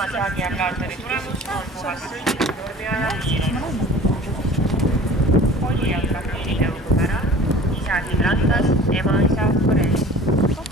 massagi allaateri tulemus on puhastusõigus torbiaja kiirus. Oli on kabiini tõugub ära, isa siin randas, ema isa koreas.